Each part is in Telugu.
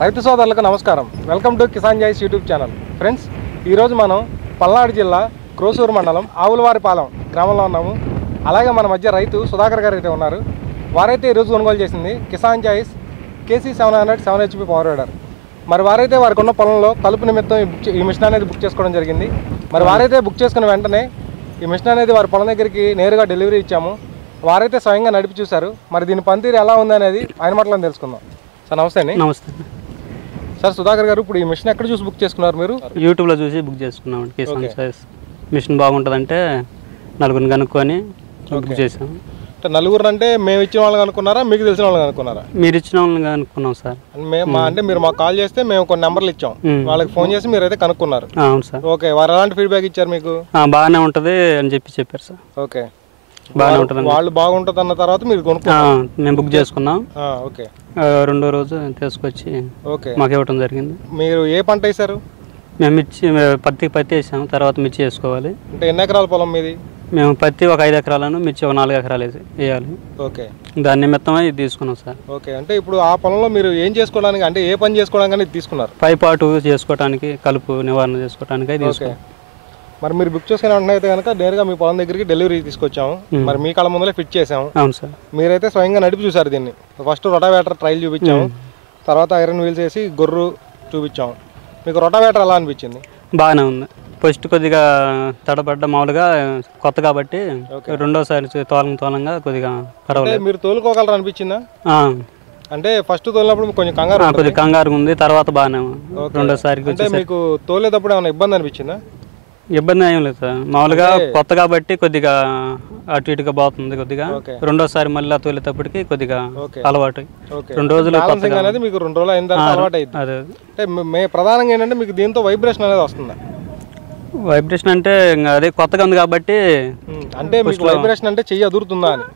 రైతు సోదరులకు నమస్కారం. వెల్కమ్ టు కిసాన్ జాయిస్ యూట్యూబ్ ఛానల్. ఫ్రెండ్స్, ఈరోజు మనం పల్నాడు జిల్లా క్రోసూరు మండలం ఆవులవారిపాలెం గ్రామంలో ఉన్నాము. అలాగే మన మధ్య రైతు సుధాకర్ గారు అయితే ఉన్నారు. వారైతే ఈరోజు కొనుగోలు చేసింది కిసాన్ జాయిస్ KC 700 7HP పవర్ వీడర్. మరి వారైతే వారికి ఉన్న పొలంలో కలుపు నిమిత్తం ఈ మిషన్ అనేది బుక్ చేసుకోవడం జరిగింది. మరి వారైతే బుక్ చేసుకున్న వెంటనే ఈ మిషన్ అనేది వారి పొలం దగ్గరికి నేరుగా డెలివరీ ఇచ్చాము. వారైతే స్వయంగా నడిపి చూశారు. మరి దీని పనితీరు ఎలా ఉంది అనేది ఆయన మాటలో తెలుసుకుందాం. సార్ నమస్తే అండి. నమస్తే సార్, సుధాకర్ గారు, ఇప్పుడు ఈ మిషన్ ఎక్కడ చూసి బుక్ చేసుకున్నారు మీరు? యూట్యూబ్లో చూసి బుక్ చేసుకున్నాం. కిసాన్ జాయిస్ మిషన్ బాగుంటుందంటే నలుగురిని కనుక్కొని బుక్ చేసాం. అంటే నలుగురు అంటే మేము ఇచ్చిన వాళ్ళని అనుకున్నారా, మీకు తెలిసిన వాళ్ళని అనుకున్నారా? మీరు ఇచ్చిన వాళ్ళని అనుకున్నాం సార్. అంటే మీరు మాకు కాల్ చేస్తే మేము కొన్ని నెంబర్లు ఇచ్చాం, వాళ్ళకి ఫోన్ చేసి మీరైతే కనుక్కున్నారు. అవును సార్. ఓకే, వారు ఎలాంటి ఫీడ్బ్యాక్ ఇచ్చారు మీకు? బాగానే ఉంటుంది అని చెప్పారు సార్. ఓకే, బాగానే ఉంటుంది. వాళ్ళు బాగుంటుంది అన్న తర్వాత మీరు కొనుక్కున్నారు. మేము బుక్ చేసుకున్నాం. ఓకే, రెండో రోజు తీసుకొచ్చి మాకు ఇవ్వటం జరిగింది. మీరు ఏ పంట వేశారు? మేము పత్తి వేసాం, తర్వాత మిర్చి వేసుకోవాలి. అంటే ఎన్ని ఎకరాల పొలం మీది? మేము పత్తి ఒక 5 ఎకరాలను, మిర్చి ఒక 4 ఎకరాలు వేయాలి. ఓకే, దాని నిమిత్తమై ఇది తీసుకున్నాం సార్. ఓకే, అంటే ఇప్పుడు ఆ పొలంలో మీరు ఏం చేసుకోవడానికి, అంటే ఏ పని చేసుకోవడానికి తీసుకున్నారు? పైపాటు చేసుకోవడానికి, కలుపు నివారణ చేసుకోవడానికి తీసుకున్నాం. మరి మీరు బుక్ చేసుకుని వెంటనే అయితే కనుక నేరుగా మీ పొలం దగ్గరికి డెలివరీ తీసుకొచ్చాము. మరి మీ కళ్ళ ముందులే ఫిట్ చేసాము. అవును సార్. మీరైతే స్వయంగా నడిపి చూసారు దీన్ని. ఫస్ట్ రొటావేటర్ ట్రైల్ చూపించాము, తర్వాత ఐరన్ వీల్స్ వేసి గొర్రు చూపించాము. మీకు రొటావేటర్ ఎలా అనిపించింది? బాగానే ఉంది. ఫస్ట్ కొద్దిగా తడబడ్డ, మామూలుగా కొత్త కాబట్టి రెండోసారి తోలంగా కొద్దిగా పర్వాలేదు. మీరు తోలుకోగలరు అనిపించిందా? అంటే ఫస్ట్ తోలినప్పుడు కొంచెం కొద్దిగా కంగారు ఉంది, తర్వాత బాగానే రెండోసారి. అంటే మీకు తోలేటప్పుడు ఏమైనా ఇబ్బంది అనిపించిందా? ఇబ్బంది ఏం లేదు సార్, మామూలుగా కొత్త కాబట్టి కొద్దిగా అటు ఇటుగా పోతుంది. కొద్దిగా రెండోసారి మళ్ళీ తోలేటప్పటికి కొద్దిగా అలవాటు. 2 రోజులు అనేది మీకు 2 రోజులు అయిన తర్వాత అలవాటు అయింది. అదే అంటే ప్రధానంగా ఏంటంటే మీకు దీంతో వైబ్రేషన్ అనేది వస్తుందా? వైబ్రేషన్ అంటే అదే కొత్తగా ఉంది కాబట్టి. అంటే మీకు వైబ్రేషన్ అంటే చెయ్యి అదురుతుందా అని?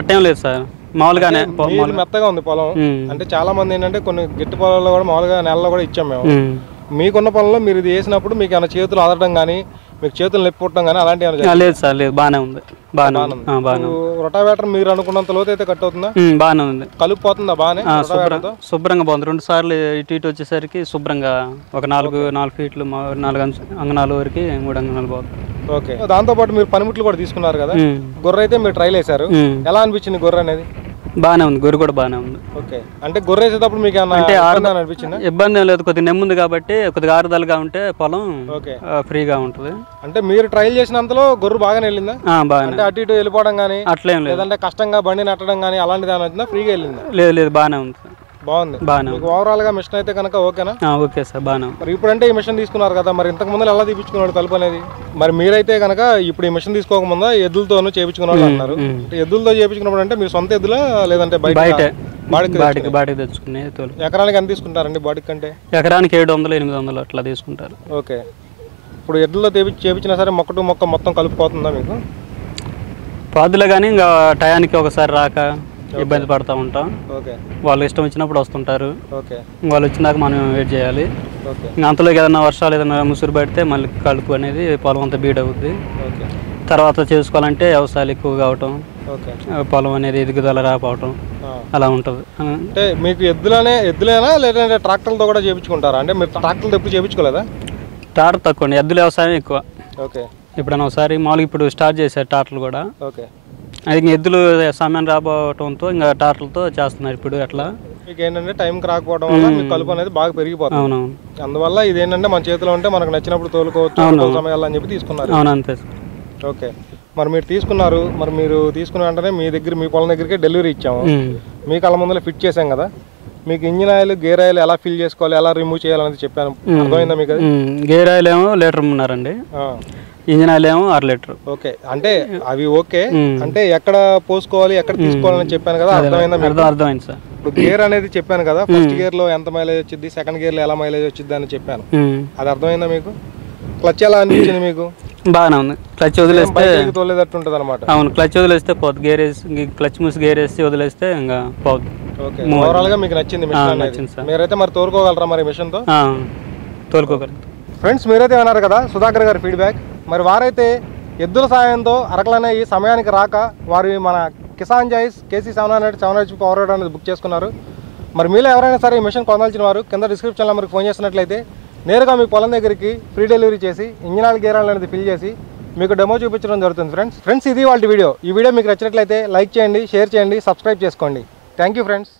అట్టేం లేదు సార్, మామూలుగానే మెత్తగా ఉంది పొలం. అంటే చాలా మంది ఏంటంటే కొన్ని గట్టి పొలాల్లో కూడా మామూలుగా నెలలో కూడా ఇచ్చాం మేము. మీకున్న పొలంలో మీరు ఇది వేసినప్పుడు మీకు ఏమైనా చేతులు ఆదడం కానీ, మీకు చేతులు నొప్పి పుట్టడం కానీ అలాంటివి లేదు సార్? లేదు, బాగానే ఉంది. రొటావేటర్ మీరు అనుకున్నంత లోతు అయితే కట్ అవుతుందా? బాగానే ఉంది. కలుపు పోతుందా? బాగానే శుభ్రంగా పోతుంది. 2 సార్లు ఇటు వచ్చేసరికి శుభ్రంగా ఒక 4 ఫీట్లు 4 అంగనాల వరకు 3 అంగనాలు పోతుంది. ఓకే, దాంతోపాటు మీరు పనిముట్లు కూడా తీసుకున్నారు కదా. గొర్రె అయితే మీరు ట్రైల్ వేశారు, ఎలా అనిపించింది గొర్రె అనేది? బాగానే ఉంది, గొర్రె కూడా బాగానే ఉంది. ఓకే, అంటే గొర్రె వేసేటప్పుడు మీకు అంటే అనిపించింది? ఇబ్బంది ఏం లేదు, కొద్దిగా నెమ్ముంది కాబట్టి కొద్దిగా ఆరుదలగా ఉంటే పొలం ఫ్రీగా ఉంటుంది. అంటే మీరు ట్రైల్ చేసినంతలో గొర్రె బాగానే వెళ్ళిందా? బాగానే. అటు ఇటు వెళ్ళిపోవడం కానీ అట్లేం లేదు, లేదంటే కష్టంగా బండి నట్టడం కానీ అలాంటిది ఏమైనా వచ్చిందా? ఫ్రీగా వెళ్ళిందా? లేదు, బాగానే ఉంది. బాగుంది. ఓవరాల్ గా మిషన్ అయితే కనుక ఓకేనా? ఓకే సార్, బాగానే. మరి ఇప్పుడంటే ఈ మిషన్ తీసుకున్నారు కదా, మరి ఇంతకు ముందు ఎలా తీపించుకున్నాడు కలుపు అనేది? మరి మీరైతే కనుక ఇప్పుడు ఈ మిషన్ తీసుకోకముందా ఎద్దులతోనూ చేయించుకున్నాడు అన్నారు. ఎద్దులతో చేయించుకున్నప్పుడు అంటే మీరు సొంత ఎద్దులా లేదంటే బయట బాడీకి తెచ్చుకునే? ఎకరానికి ఎంత తీసుకుంటారండి బాడీకి? అంటే ఎకరానికి 700-800 అట్లా తీసుకుంటారు. ఓకే, ఇప్పుడు ఎద్దులతో చేయించినా సరే మొక్క టు మొక్క మొత్తం కలుపుపోతుందా మీకు? పాదులే కానీ ఇంకా టయానికి ఒకసారి రాక ఇబ్బంది పడుతూ ఉంటాం. వాళ్ళు ఇష్టం వచ్చినప్పుడు వస్తుంటారు, వాళ్ళు వచ్చినాక మనం వెయిట్ చేయాలి. ఇంకా అంతలోకి ఏదైనా వర్షాలు ఏదైనా ముసురు పడితే మళ్ళీ కలుపు అనేది పొలం అంతా బీడ్ అవుద్ది. తర్వాత చేసుకోవాలంటే వ్యవసాయాలు ఎక్కువగా అవటం, పొలం అనేది ఎదుగుదల రాకపోవటం అలా ఉంటుంది. అంటే మీకు ఎద్దులేనా లేదంటే ట్రాక్టర్లతో కూడా చేయించుకుంటారా? అంటే మీరు ట్రాక్టర్లు ఎప్పుడు చేయించుకోలేదా? ట్రాక్టర్ తక్కువ, ఎద్దుల వ్యవసాయం ఎక్కువ. ఓకే, ఇప్పుడు ఒకసారి మామూలుగా ఇప్పుడు స్టార్ట్ చేశారు ట్రాక్టర్లు కూడా. ఓకే, అది ఎద్దులు సమయం రాకపోవడంతో ఇంకా ట్రాక్టర్లతో చేస్తున్నారు ఇప్పుడు. అట్లా మీకు ఏంటంటే టైంకి రాకపోవడం వల్ల మీకు కలుపు అనేది బాగా పెరిగిపోతుంది. అవునవును. అందువల్ల ఇది ఏంటంటే మన చేతిలో ఉంటే మనకు నచ్చినప్పుడు తోలుకోవచ్చు సమయాలు అని చెప్పి తీసుకున్నారు. అవును, అంతే. ఓకే, మరి మీరు తీసుకున్నారు. మరి మీరు తీసుకున్న వెంటనే మీ పొలం దగ్గరికి డెలివరీ ఇచ్చాము. మీ కళ్ళ ముందులో ఫిట్ చేసాం కదా. మీకు ఇంజిన్ ఆయిల్, గేర్ ఆయిల్ ఎలా ఫిల్ చేసుకోవాలి, ఎలా రిమూవ్ చేయాలనేది చెప్పాను. అర్థమైందా మీకు? గేర్ ఆయిల్ ఏమో 1 లీటర్ ఉన్నారండి, ఇంజిన్ ఆయిల్ ఏమో 6 లీటర్. ఓకే, అంటే అవి ఓకే, అంటే ఎక్కడ పోసుకోవాలి ఎక్కడ తీసుకోవాలని చెప్పాను కదా. అర్థమైందా? అర్థమైంది సార్. ఇప్పుడు గేర్ అనేది చెప్పాను కదా, ఫస్ట్ గేర్ లో ఎంత మైలేజ్ వచ్చింది, సెకండ్ గేర్ లో ఎలా మైలేజ్ వచ్చింది అని చెప్పాను. అది అర్థమైందా మీకు? క్లచ్ ఎలా అనిపించింది మీకు? బాగానే ఉంది. క్లచ్ వదిలేస్తే తోలేదట్టు ఉంటుంది అనమాట. అవును, క్లచ్ వదిలేస్తే పోదు. గేర్ వేసి క్లచ్ మూసి గేర్ వేసి వదిలేస్తే ఇంకా పోదు. ఓకే, ఓవరాల్ గా మీకు నచ్చింది మిషన్? నచ్చింది సార్. మీరైతే మరి తోలుకోగలరా మరి మిషన్ తో? తోలుకోగలరు. ఫ్రెండ్స్, మీరైతే అన్నారు కదా సుధాకర్ గారి ఫీడ్బ్యాక్. మరి వారైతే ఎద్దుల సాయంతో అరకలనే ఈ సమయానికి రాక వారు మన కిసాన్ జాయిస్ KC 700 7HP పవర్ వీడర్ అనేది బుక్ చేసుకున్నారు. మరి మీలో ఎవరైనా సరే ఈ మిషన్ కొనాల్సిన వారు కింద డిస్క్రిప్షన్ నెంబర్కి ఫోన్ చేసినట్లయితే నేరుగా మీ పొలం దగ్గరికి ఫ్రీ డెలివరీ చేసి ఇంజిన్ ఆయిల్ గేర్ ఆయిల్ అనేది ఫిల్ చేసి మీకు డెమో చూపించడం జరుగుతుంది ఫ్రెండ్స్ ఇది వాళ్ళ వీడియో. ఈ వీడియో మీకు నచ్చినట్లయితే లైక్ చేయండి, షేర్ చేయండి, సబ్స్క్రైబ్ చేసుకోండి. Thank you friends.